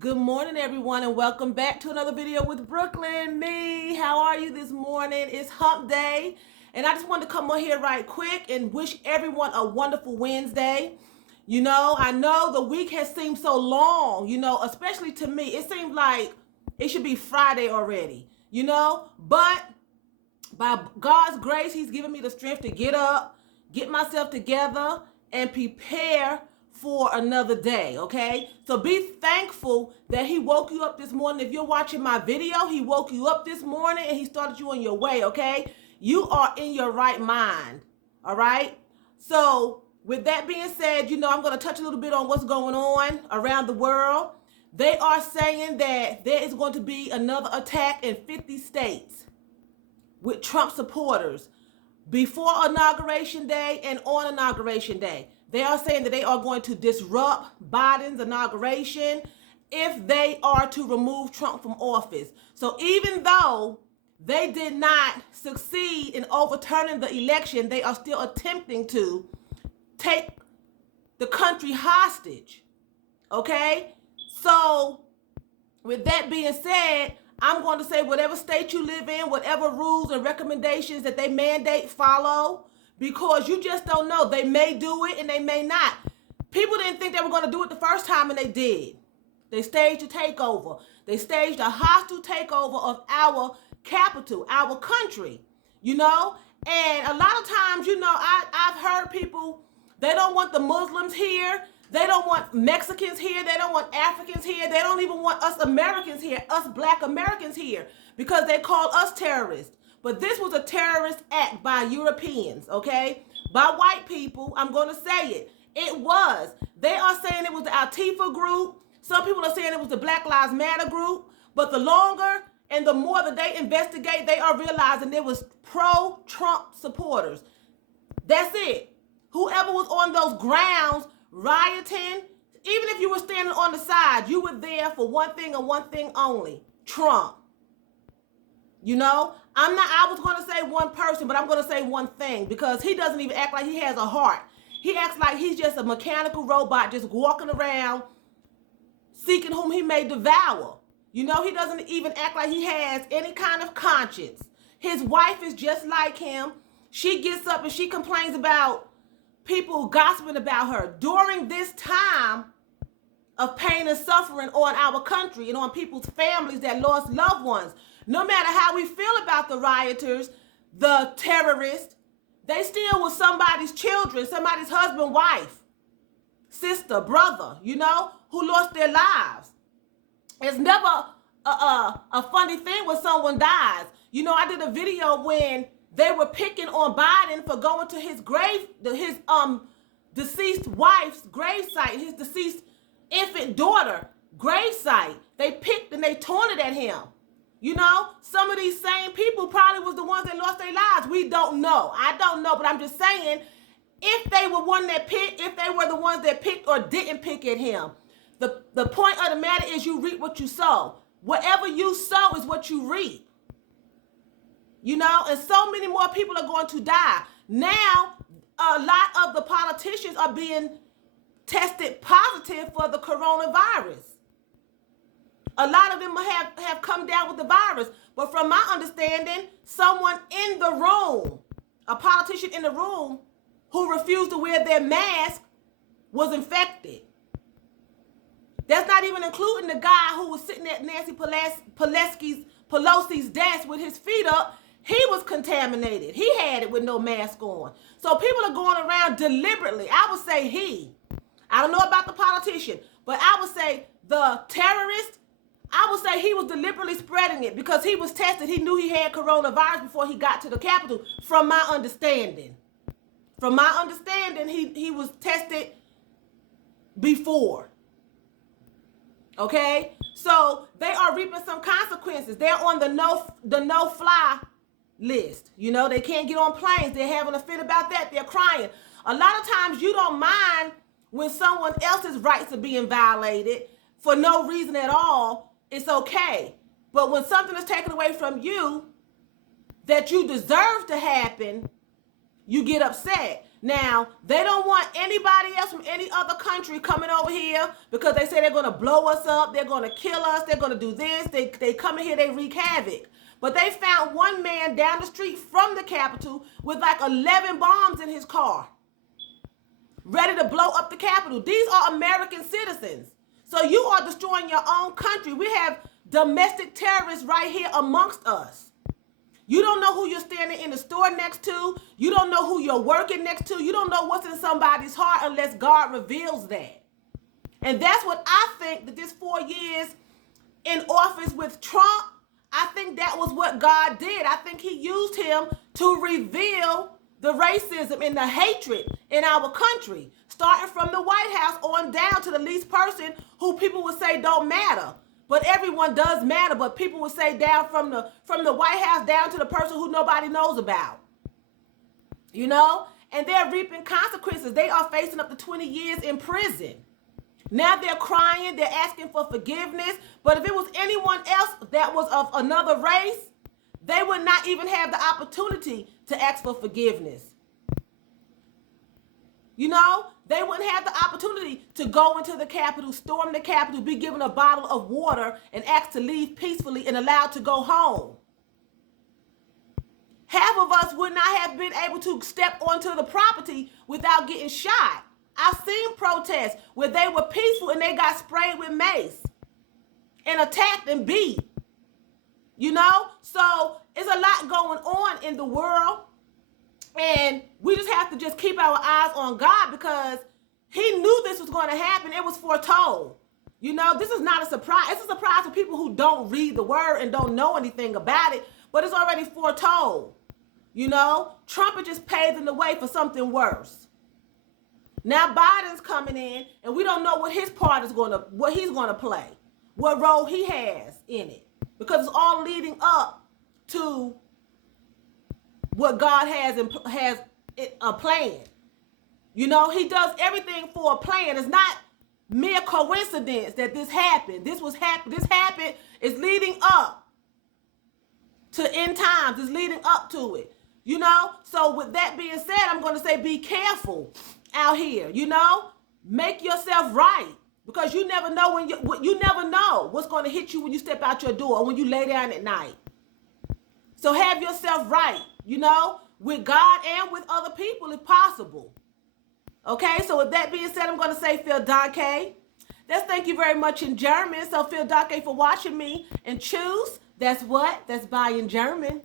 Good morning, everyone, and welcome back to another video with Brooklyn. Me, how are you this morning? It's hump day, and I just wanted to come on here right quick and wish everyone a wonderful Wednesday. I know the week has seemed so long, especially to me. It seems like it should be Friday already, but by God's grace, He's given me the strength to get up, get myself together, and prepare for another day, okay? So be thankful that He woke you up this morning. If you're watching my video, He woke you up this morning and He started you on your way, okay? You are in your right mind, all right? So with that being said, I'm going to touch a little bit on what's going on around the world. They are saying that there is going to be another attack in 50 states with Trump supporters before Inauguration Day and on Inauguration Day. They are saying that they are going to disrupt Biden's inauguration if they are to remove Trump from office. So even though they did not succeed in overturning the election, they are still attempting to take the country hostage. Okay? So with that being said, I'm going to say whatever state you live in, whatever rules and recommendations that they mandate, follow, because you just don't know. They may do it and they may not. People didn't think they were going to do it the first time, and they did. They staged a takeover. They staged a hostile takeover of our capital, our country, And a lot of times, I've heard people, they don't want the Muslims here. They don't want Mexicans here. They don't want Africans here. They don't even want us Americans here, us black Americans here, because they call us terrorists. But this was a terrorist act by Europeans, okay? By white people. I'm going to say it. It was. They are saying it was the Antifa group. Some people are saying it was the Black Lives Matter group. But the longer and the more that they investigate, they are realizing it was pro-Trump supporters. That's it. Whoever was on those grounds rioting, even if you were standing on the side, you were there for one thing and one thing only: Trump. I was going to say one person, but I'm going to say one thing, because he doesn't even act like he has a heart. He acts like he's just a mechanical robot just walking around seeking whom he may devour. He doesn't even act like he has any kind of conscience. His wife is just like him. She gets up and she complains about people gossiping about her during this time of pain and suffering on our country and on people's families that lost loved ones. No matter how we feel about the rioters, the terrorists, they still were somebody's children, somebody's husband, wife, sister, brother, who lost their lives. It's never a funny thing when someone dies. I did a video when they were picking on Biden for going to his deceased wife's gravesite, his deceased infant daughter gravesite. They picked and they taunted at him. Some of these same people probably was the ones that lost their lives. We don't know. I don't know, but I'm just saying, if they were if they were the ones that picked or didn't pick at him, the point of the matter is you reap what you sow. Whatever you sow is what you reap. And so many more people are going to die. Now, a lot of the politicians are being tested positive for the coronavirus. A lot of them have come down with the virus. But from my understanding, someone in the room, a politician in the room who refused to wear their mask, was infected. That's not even including the guy who was sitting at Nancy Pelosi's desk with his feet up. He was contaminated. He had it with no mask on. So people are going around deliberately. I would say I don't know about the politician, but I would say the terrorist, I would say he was deliberately spreading it because he was tested. He knew he had coronavirus before he got to the Capitol, from my understanding. From my understanding, he was tested before. Okay? So they are reaping some consequences. They're on the no-fly list. They can't get on planes. They're having a fit about that. They're crying. A lot of times you don't mind when someone else's rights are being violated for no reason at all. It's okay. But when something is taken away from you that you deserve to happen, you get upset. Now, they don't want anybody else from any other country coming over here because they say they're going to blow us up, they're going to kill us, they're going to do this. They come in here, they wreak havoc. But they found one man down the street from the Capitol with like 11 bombs in his car, ready to blow up the Capitol. These are American citizens. So you are destroying your own country. We have domestic terrorists right here amongst us. You don't know who you're standing in the store next to. You don't know who you're working next to. You don't know what's in somebody's heart unless God reveals that. And that's what I think that this 4 years in office with Trump, I think that was what God did. I think he used him to reveal the racism and the hatred in our country, starting from the White House on down to the least person who people would say don't matter. But everyone does matter, but people would say down from the White House down to the person who nobody knows about. You know? And they're reaping consequences. They are facing up to 20 years in prison. Now they're crying, they're asking for forgiveness. But if it was anyone else that was of another race, they would not even have the opportunity to ask for forgiveness. You know, they wouldn't have the opportunity to go into the Capitol, storm the Capitol, be given a bottle of water and asked to leave peacefully and allowed to go home. Half of us would not have been able to step onto the property without getting shot. I've seen protests where they were peaceful and they got sprayed with mace and attacked and beat. You know? So it's a lot going on in the world. And we just have to just keep our eyes on God because he knew this was going to happen. It was foretold. You know, this is not a surprise. It's a surprise to people who don't read the word and don't know anything about it, but it's already foretold. You know, Trump is just paving the way for something worse. Now Biden's coming in and we don't know what his part is what he's going to play, what role he has in it, because it's all leading up to what God has a plan. You know, he does everything for a plan. It's not mere coincidence that this happened. This happened. It's leading up to end times. It's leading up to it. You know, so with that being said, I'm going to say be careful out here. You know, make yourself right because you never know you never know what's going to hit you when you step out your door or when you lay down at night. So have yourself right. You know, with God and with other people if possible. Okay, so with that being said, I'm going to say Vielen Dank. That's thank you very much in German. So Vielen Dank for watching me and choose. That's what? That's bye in German.